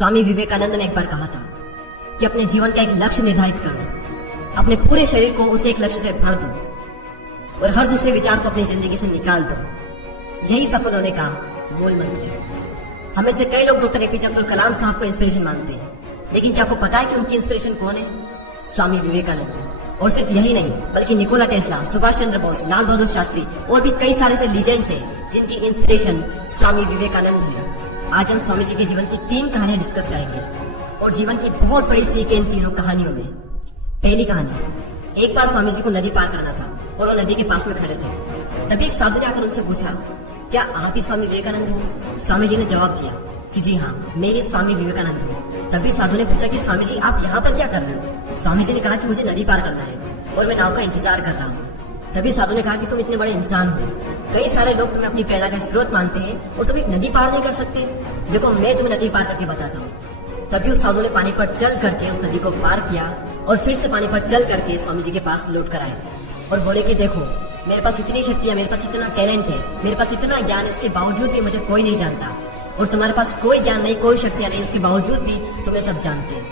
स्वामी विवेकानंद ने एक बार कहा था कि अपने जीवन का एक लक्ष्य निर्धारित करो, अपने पूरे शरीर को उसे एक लक्ष्य से भर दो और हर दूसरे विचार को अपनी जिंदगी से निकाल दो। यही सफल होने का मूल मंत्र है। हमें से कई लोग डॉक्टर एपीजे अब्दुल कलाम साहब को इंस्पिरेशन मानते हैं, लेकिन क्या आपको पता है कि उनकी इंस्पिरेशन कौन है? स्वामी विवेकानंद। और सिर्फ यही नहीं, बल्कि निकोला टेस्ला, सुभाष चंद्र बोस, लाल बहादुर शास्त्री और भी कई सारे ऐसे लीजेंड्स हैं जिनकी इंस्पिरेशन स्वामी विवेकानंद है। आज हम स्वामी जी के जीवन की 3 कहानियां डिस्कस करेंगे और जीवन की बहुत बड़ी सीख है इन तीनों कहानियों में। पहली कहानी, एक बार स्वामी जी को नदी पार करना था और वो नदी के पास में खड़े थे। तभी एक साधु ने आकर उनसे पूछा, क्या आप ही स्वामी विवेकानंद हो? स्वामी जी ने जवाब दिया कि जी हाँ, मैं ही स्वामी विवेकानंद हूँ। तभी साधु ने पूछा कि स्वामी जी आप यहाँ पर क्या कर रहे हो? स्वामी जी ने कहा कि मुझे नदी पार करना है और मैं नाव का इंतजार कर रहा हूँ। तभी साधु ने कहा कि तुम इतने बड़े इंसान हो, कई सारे लोग तुम्हें अपनी प्रेरणा का स्रोत मानते हैं और तुम एक नदी पार नहीं कर सकते। देखो मैं तुम्हें नदी पार करके बताता हूँ। तभी उस साधु ने पानी पर चल करके उस नदी को पार किया और फिर से पानी पर चल करके स्वामी जी के पास लौट कर आए और बोले कि देखो मेरे पास इतनी शक्तियां, मेरे पास इतना टैलेंट है, मेरे पास इतना ज्ञान है, उसके बावजूद भी मुझे कोई नहीं जानता। और तुम्हारे पास कोई ज्ञान नहीं, कोई शक्तियां नहीं, उसके बावजूद भी तुम्हें सब जानते हैं।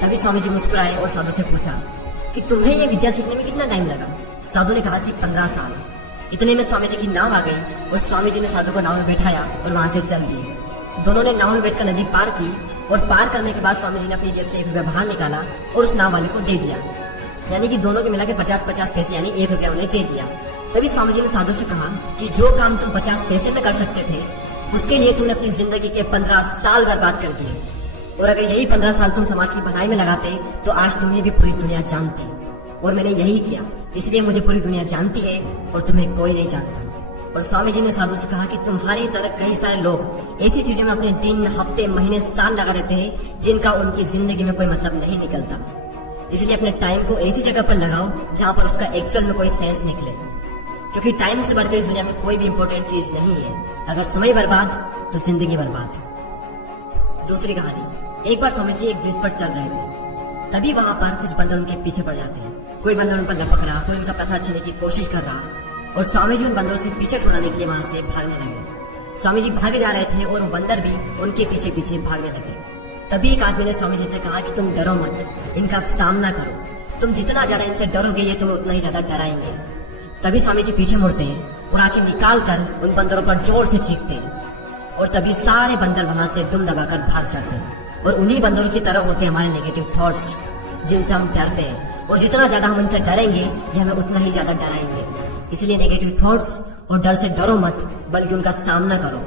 तभी स्वामी जी मुस्कुराए और साधु से पूछा कि तुम्हें ये विद्या सीखने में कितना टाइम लगा? साधु ने कहा कि 15 साल। इतने में स्वामी जी की नाव आ गई और स्वामी जी ने साधु को नाव में बैठाया और वहां से चल दिए। दोनों ने नाव में बैठकर नदी पार की और पार करने के बाद स्वामी जी ने अपनी जेब से 1 रुपया बाहर निकाला और उस नाव वाले को दे दिया। यानी कि दोनों के मिला के 50-50 पैसे यानी 1 रुपया उन्हें दे दिया। तभी स्वामी जी ने साधु से कहा कि जो काम तुम 50 पैसे में कर सकते थे, उसके लिए तुमने अपनी जिंदगी के 15 साल बर्बाद कर दिए। और अगर यही 15 साल तुम समाज की भलाई में लगाते तो आज तुम्हें भी पूरी दुनिया जानती। और मैंने यही किया, इसलिए मुझे पूरी दुनिया जानती है और तुम्हें कोई नहीं जानता। और स्वामी जी ने साधु से कहा कि तुम्हारी तरह कई सारे लोग ऐसी चीजों में अपने दिन, हफ्ते, महीने, साल लगा देते हैं जिनका उनकी जिंदगी में कोई मतलब नहीं निकलता। इसलिए अपने टाइम को ऐसी जगह पर लगाओ जहाँ पर उसका एक्चुअल में कोई सेंस निकले, क्योंकि टाइम से बढ़कर इस दुनिया में कोई भी इंपॉर्टेंट चीज नहीं है। अगर समय बर्बाद तो जिंदगी बर्बाद। दूसरी कहानी, एक बार स्वामी जी एक ब्रिज पर चल रहे थे। तभी वहां पर कुछ बंदर उनके पीछे पड़ जाते हैं। कोई बंदर उन पर लपक रहा, कोई उनका प्रसाद छीनने की कोशिश कर रहा और स्वामी जी उन बंदरों से पीछे छुड़ाने के लिए वहां से भागने लगे। स्वामी जी भागे जा रहे थे और वो बंदर भी उनके पीछे पीछे भागने लगे। तभी एक आदमी ने स्वामी जी से कहा कि तुम डरो मत, इनका सामना करो। तुम जितना ज्यादा इनसे डरोगे ये तुम्हें उतना ही ज्यादा डराएंगे। तभी स्वामी जी पीछे मुड़ते हैं और आंखें निकाल कर उन बंदरों पर जोर से चीखते हैं और तभी सारे बंदर वहां से दुम दबाकर भाग जाते हैं। और उन्हीं बंदरों की तरह होते हैं हमारे नेगेटिव थॉट्स, जिनसे हम डरते हैं। और जितना ज्यादा हम उनसे डरेंगे ये हमें उतना ही ज्यादा डराएंगे। इसलिए नेगेटिव थॉट्स और डर से डरो मत, बल्कि उनका सामना करो।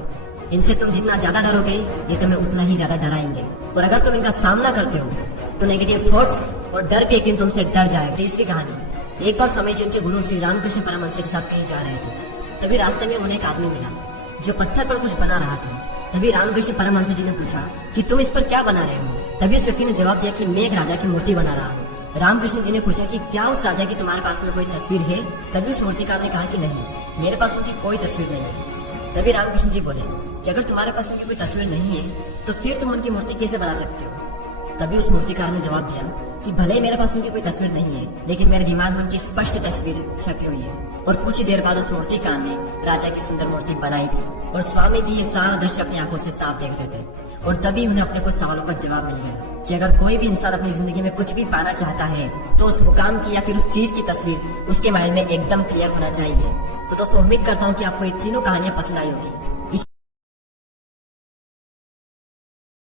इनसे तुम जितना ज्यादा डरोगे ये तुम्हें उतना ही ज्यादा डराएंगे। और अगर तुम इनका सामना करते हो तो नेगेटिव थॉट्स और डर भी एक दिन तुमसे डर जाए। तीसरी कहानी, एक बार स्वामी जी उनके गुरु श्री रामकृष्ण परमहंस के साथ कहीं जा रहे थे। तभी रास्ते में उन्हें एक आदमी मिला जो पत्थर पर कुछ बना रहा था। तभी रामकृष्ण परमहंस जी ने पूछा कि तुम इस पर क्या बना रहे हो? तभी उस व्यक्ति ने जवाब दिया कि मैं एक राजा की मूर्ति बना रहा हूँ। रामकृष्ण जी ने पूछा कि क्या उस राजा की तुम्हारे पास में कोई तस्वीर है? तभी उस मूर्तिकार ने कहा कि नहीं, मेरे पास उनकी कोई तस्वीर नहीं है। तभी रामकृष्ण जी बोले कि अगर तुम्हारे पास उनकी कोई तस्वीर नहीं है तो फिर तुम उनकी मूर्ति कैसे बना सकते हो? तभी उस मूर्तिकार ने जवाब दिया कि भले ही मेरे पास उनकी कोई तस्वीर नहीं है, लेकिन मेरे दिमाग में उनकी स्पष्ट तस्वीर छपी हुई है। और कुछ ही देर बाद उस मूर्तिकार ने राजा की सुंदर मूर्ति बनाई भी। और स्वामी जी ये सारा दृश्य अपनी आंखों से साफ देख रहे थे। और तभी उन्हें अपने कुछ सवालों का जवाब मिल गया कि अगर कोई भी इंसान अपनी जिंदगी में कुछ भी पाना चाहता है तो उस मुकाम की या फिर उस चीज की तस्वीर उसके माइंड में एकदम क्लियर होना चाहिए। तो दोस्तों उम्मीद करता हूँ कि आपको ये तीनों कहानियां पसंद आई होगी।